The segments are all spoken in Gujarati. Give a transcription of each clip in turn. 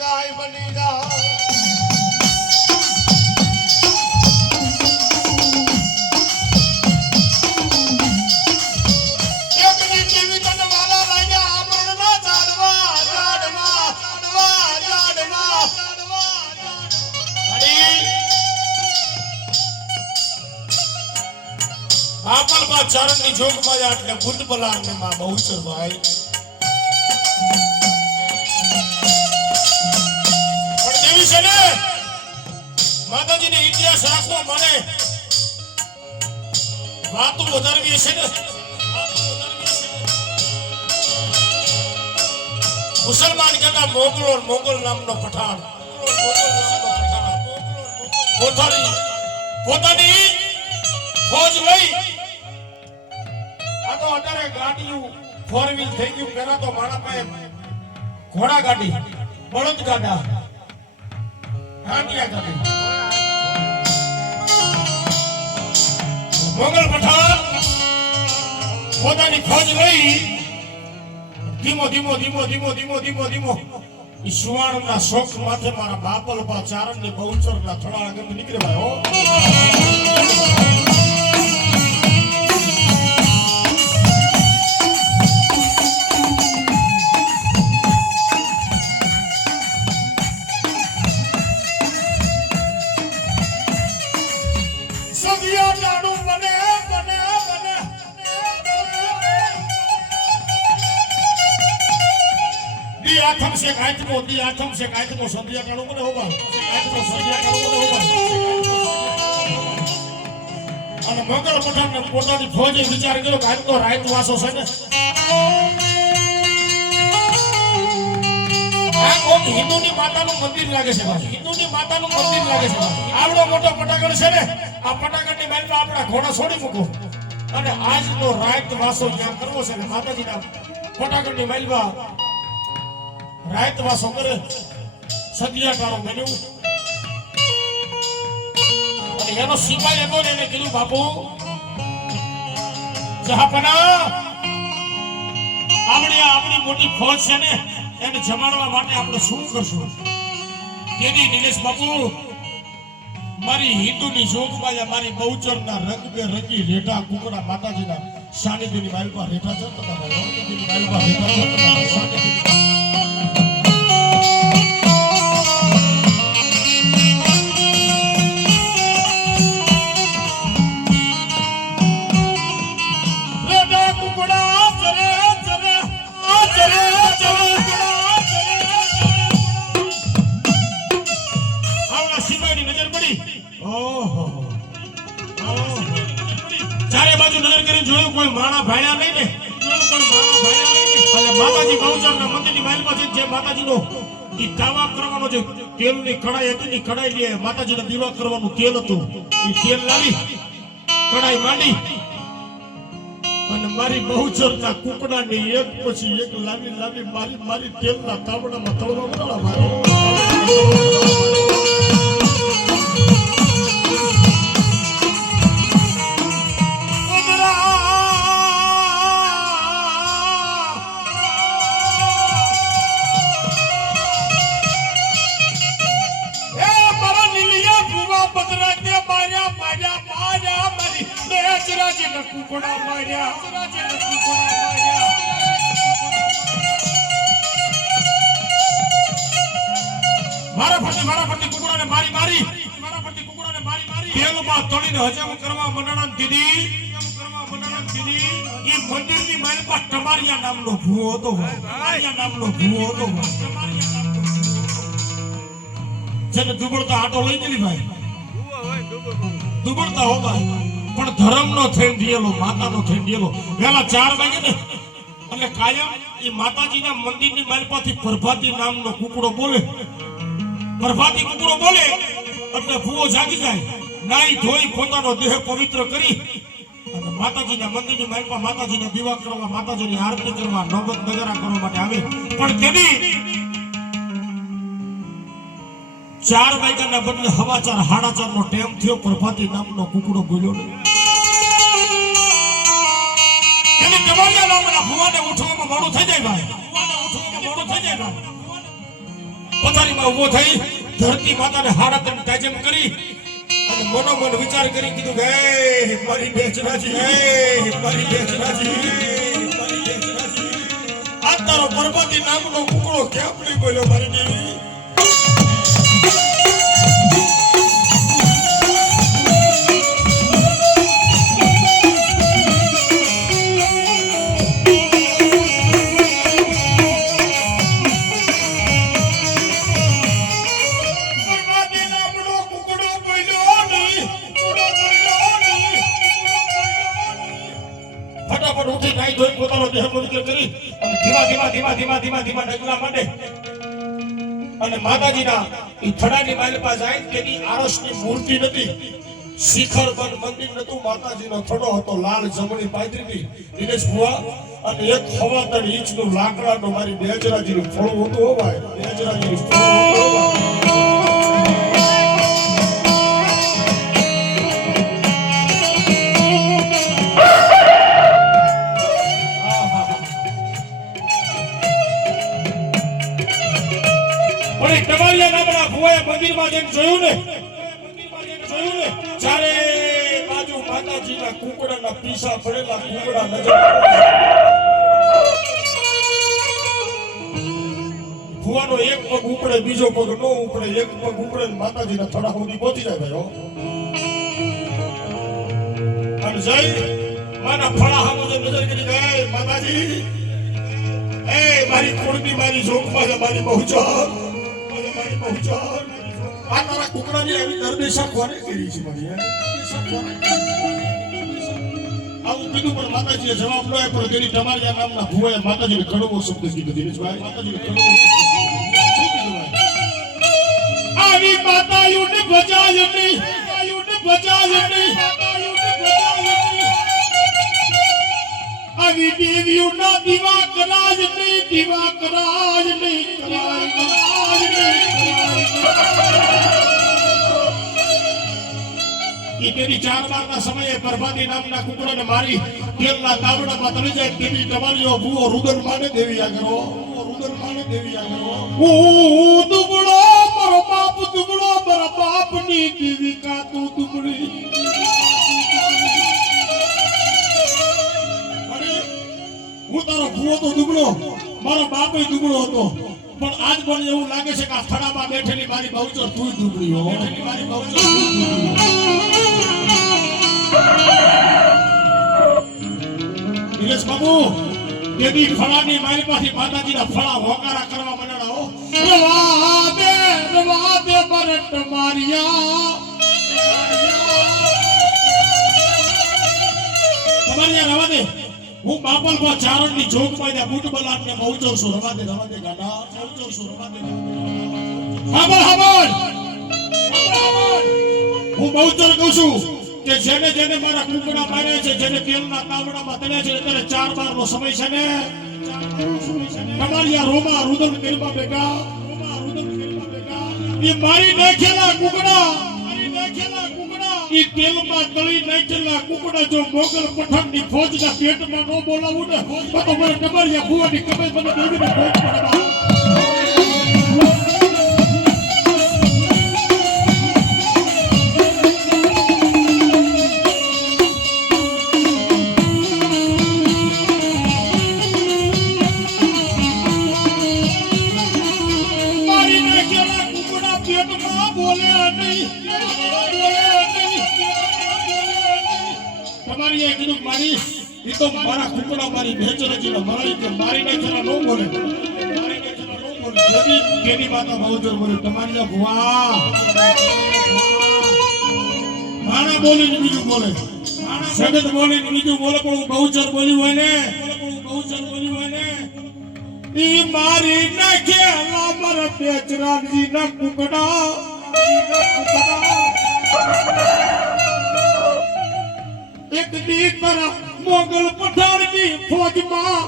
જાય બની જાય આપલ બા ચરણ ની જોગ માં એટલે બુદ્ધ બલાન ને માં બહુચર ભાઈ પણ દેવી છે ને માતાજી ને ઇતિહાસ રાખવો મને વાતો વધારવી છે ને મુસલમાન કરતા મોગલ નામનો પઠાણ પોતાની ફોજ લઈ આ તો અત્યારે ગાડીઓ 4 વ્હીલ થઈ ગયું પેલા તો મારા પાસે ઘોડા ગાડી બળદ ગાડા હાંડિયા ગાડી મોગલ પઠાણ પોતાની ફોજ લઈ ધીમો ઈ સુવાણના શોખ માથે મારા બાપલ પા ચારણ ની બહુચર ના થોડા આગળ નીકળે ભાઈ હો आठम से कायत को दी आठम से कायत को संध्या कालो को होगा कायत को संध्या कालो को होगा અને મોગલ પઠાણ ને પોતાની ફોજે વિચાર કર્યો કે આ તો રાત વાસો છે ને આ કોક હિન્દુની માતાનું મંદિર લાગે છે ભાઈ હિન્દુની માતાનું મંદિર લાગે છે આવડો મોટો પટાગણ છે ને આ પટાગણની બાજુમાં આપણા ઘોડા છોડી મૂકો અને આજનો રાત વાસો જ્યાં કરવો છે ને માતાજીના પટાગણની બાજુમાં રાત વાસો કરે સદિયા કાળો બન્યું અને એનો સિપાઈ હતો ને એને કીધું બાપુ જહાપના આપણી મોટી ફોજ છે ને એને જમાડવા માટે આપણે શું કરશું કેદી નિલેશ બાપુ મારી હિન્દુની જોગમાં મારી બહુચરના રંગ બે રંગી રેઠા કુકડા માતાજીના સાનિધ્યની બાજુમાં રેઠા ચડતા હતા સાનિધ્યની બાજુમાં રેઠા ચડતા સાનિધ્યની ચારે બાજુ નજર કરીને જોયું કોઈ માણા ભાડ્યા નહીં ને માતાજી બહુચરના મંદિરની બાજુમાં છે જે માતાજીનો ઈ દાવા કરવાનો જે તેલની કડાઈ હતી ને કડાઈ લે માતાજીને દીવા કરવાનું તેલ હતું ઈ તેલ લાવી કડાઈ માંડી અને મારી બહુચરના કુકડાની એક પછી એક લાવી મારી તેલના તાવડામાં તળવા મળવા મારી કુકડા માર્યા મારા ફરતી કુકડાને મારી તેલમાં તળીને હજામ કરવા મંડળાને દીધી એ મંદિરની મારી પાસે ટમારિયા નામનો ભૂવો હતો જેને દુબળતા આટો લઈ ગયેલી ભાઈ દુબળતા હો ભાઈ પણ ધર્મનો થઈને દિયેલો માતાનો થઈને દિયેલો વેલા 4 વાગે ને એટલે કાયમ એ માતાજીના મંદિરની માલપાથી પ્રભાતી નામનો કુકડો બોલે એટલે ભૂવો જાગી જાય નાઈ ધોઈ પોતાનો દેહ પવિત્ર કરી અને માતાજીના મંદિરની માલપા માતાજીના દીવા કરવા માતાજીની આરતી કરવા નોબત નજારા કરવા માટે આવે પણ તેની 4 વાગ્યાના બદલે 4:30 4:30 નો ટાઈમ થયો પ્રભાતી નામનો કુકડો બોલ્યો નહીં એને કમાયા નામના ભુવાને ઉઠવામાં મોડું થઈ જાય ભાઈ પથારીમાં ઊભો થઈ ધરતી માતાને હાડા તન તાજમ કરી અને મનોમન વિચાર કરી કીધું કે હે મારી બેચરાજી, હે મારી બેચરાજી, મારી બેચરાજી, આ તારો પરબતી નામનો કુકડો કેમ નહીં બોલ્યો મારી દેવી? પોતાનો દેહ પવિત્ર કરી અને ધીમા ડગલા માંડે અને માતાજીના ઈ થડાની માલપા જાય તેની આરસની મૂર્તિ નથી, શિખર બન મંદિર નતું, માતાજીનો થડો હતો, લાલ જમણી પાયત્રી દિનેશ ભુવા અને એક હવાતણ ઇંચનું લાકડાનું મારી બેજરાજીનું ફળું હતું. હો ભાઈ, બેજરાજીનું ફળું હતું. મંદિરમાં જઈને જોયું ને, ચારે બાજુ માતાજીના કુકડાના પીસા પડેલા કુકડા નજર ભુવાનો એક પગ ઉપડે, બીજો પગ નો ઉપડે, એક પગ ઉપડે માતાજીના થોડા સુધી પહોંચી જાય ભાઈ. અને જય માના ફળા હામો નજર કરી ગઈ માતાજી, એ મારી કુળની મારી જોગમાં મારી બહુચર, મારી બહુચર આ તારા કુકડાની એવી દરદેશા કોને કરી છે મને? આવું કીધું પણ માતાજીએ જવાબ ન આપ્યો. તેની તમારી આ નામના ભુવાએ માતાજીને કડવો શબ્દ કીધો. દિનેશભાઈ, માતાજીને કડવો શબ્દ શું કીધું ભાઈ? આવી માતાયુને ભજાયની, માતાયુને ભજાયની, માતાયુને ભજાયની, આવી દેવીઓના દીવા કરાજ નહીં, દીવા કરાજ નહીં, કરાજ નહીં. તેની 4 બારના સમયે પ્રભાતી નામના કુકડાને મારી તેલના તાવડામાં તળી જાય તેની તમારીઓ ભૂવો રુદન માને દેવી આગળ, રુદન માને દેવી આગળ. હું દુબળો મારો બાપ, દુબળો મારા બાપની દેવિકા તું દુબળી. અરે હું તારો ભૂવો તો દુબળો, મારો બાપ દુબળો હતો, પણ આજ મને એવું લાગે છે કે આ થડામાં બેઠેલી મારી બહુચર તું દુબળી હો, બેઠેલી મારી બહુચર તું દુબળી. દિનેશ બાબુ, તેની ફળાની માલમાંથી માતાજીના ફળા હોકારા કરવા માંડ્યા. હો રવા દે બરટ મારિયા, તમારી રવા દે. હું બાપલમાં ચારણની જોગમાં ને બૂટ બલાટને બહુચર છું. રવા દે ગાડા, બહુચર છું, રવા દે. હાબર હું બહુચર કહું છું કે જેને જેને મારા કુકડા મારે છે, જેને તેલના તાવડામાં તળ્યા છે, ત્યારે 4 બારનો સમય છે ને, તમારી આ રોમા રુદન કરવા ભેગા, એ મારી નાખેલા કુકડા, એ તેલમાં તળી નાખેલા કુકડા જો મોગલ પઠાણની ફોજના પેટમાં ન બોલાવું ને તો મને તમારી આ ભુવાની કમે મને દેવીને ફોજ પડવા. તો મારા કુકડા મારી ભેચરાજીને મરાઈ કે મારી નાખેલા નો બોલે, મારી નાખેલા નો બોલે. તેની માતા બહુચર બોલે તમારી ભુવા મારા બોલીને બીજું બોલે, સગત બોલીને બીજું બોલે, પણ બહુચર બોલી હોય ને, બહુચર બોલી હોય ને, ઈ મારી નાખેલા મારા ભેચરાજીના કુકડા. એક દી તારા મોગલ પઠાણની ફોજમાં,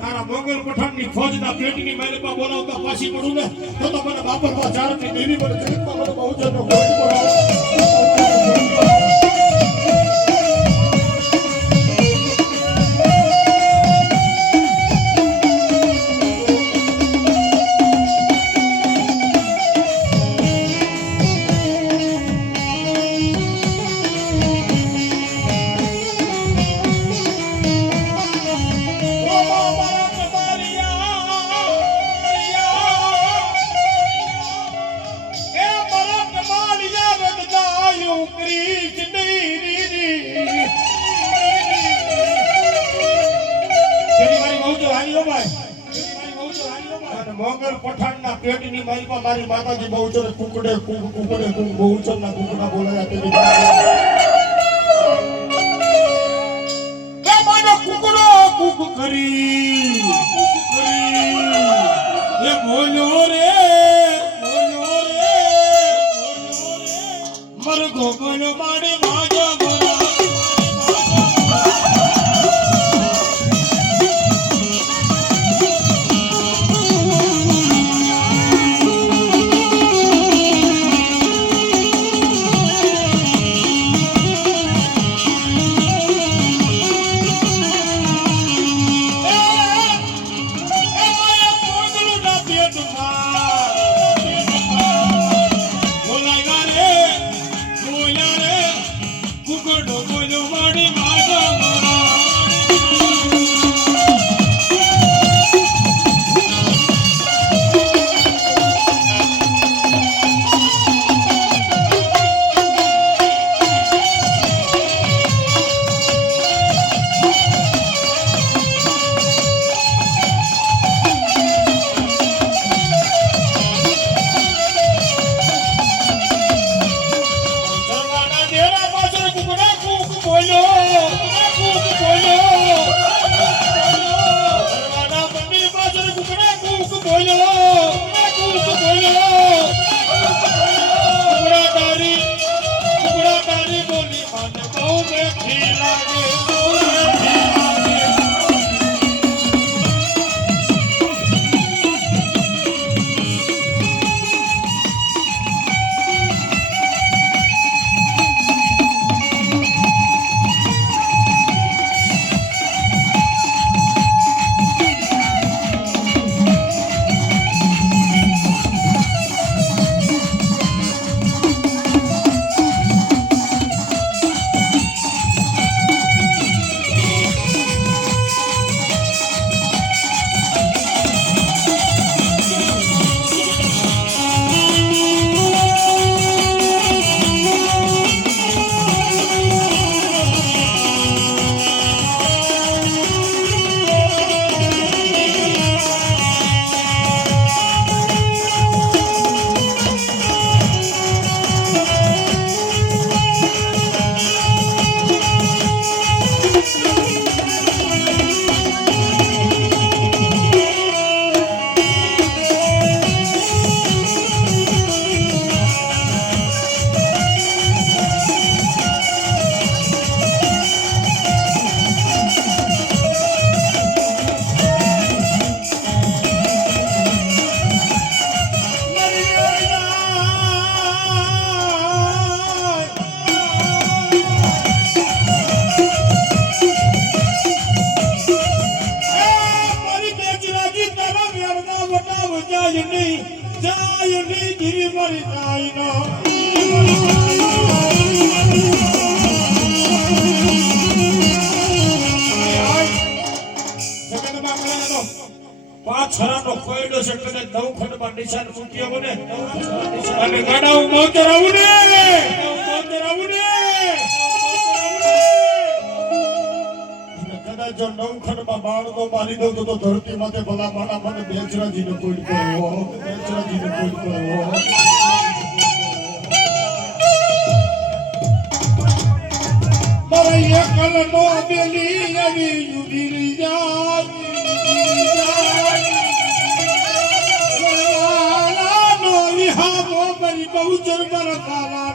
તારા મોગલ પઠાણની ફોજના પેટની માલપા બોલાવતા પાછી પડું ને તો મને બાપરમાં ચારણની દેવી મને જગતમાં મને બહુચરનો ફોજ બોલાવો. વગર પઠાણના પેટની માલમાં મારી માતાજી બહુચર કુકડે બહુચરના કુકડા બોલાયા તેની એ માનો કુકડો કુક કરી એ બોલ્યો રે મરઘો બોલ્યો માડી માજો પાંચ છરાનો કોયડો છે કદાચ નવખંડમાં નિશાન મૂક્યો બને અને ગાડાઓ મોતર આવું ને કદાચ જો નવખંડમાં બાળકો મારી દઉં તો ધરતી માથે ભલા માણા મને બેચરાજીને કોઈ કરો મારા એકલ નો બેલી આવી યુરી જાય બહુચર મારા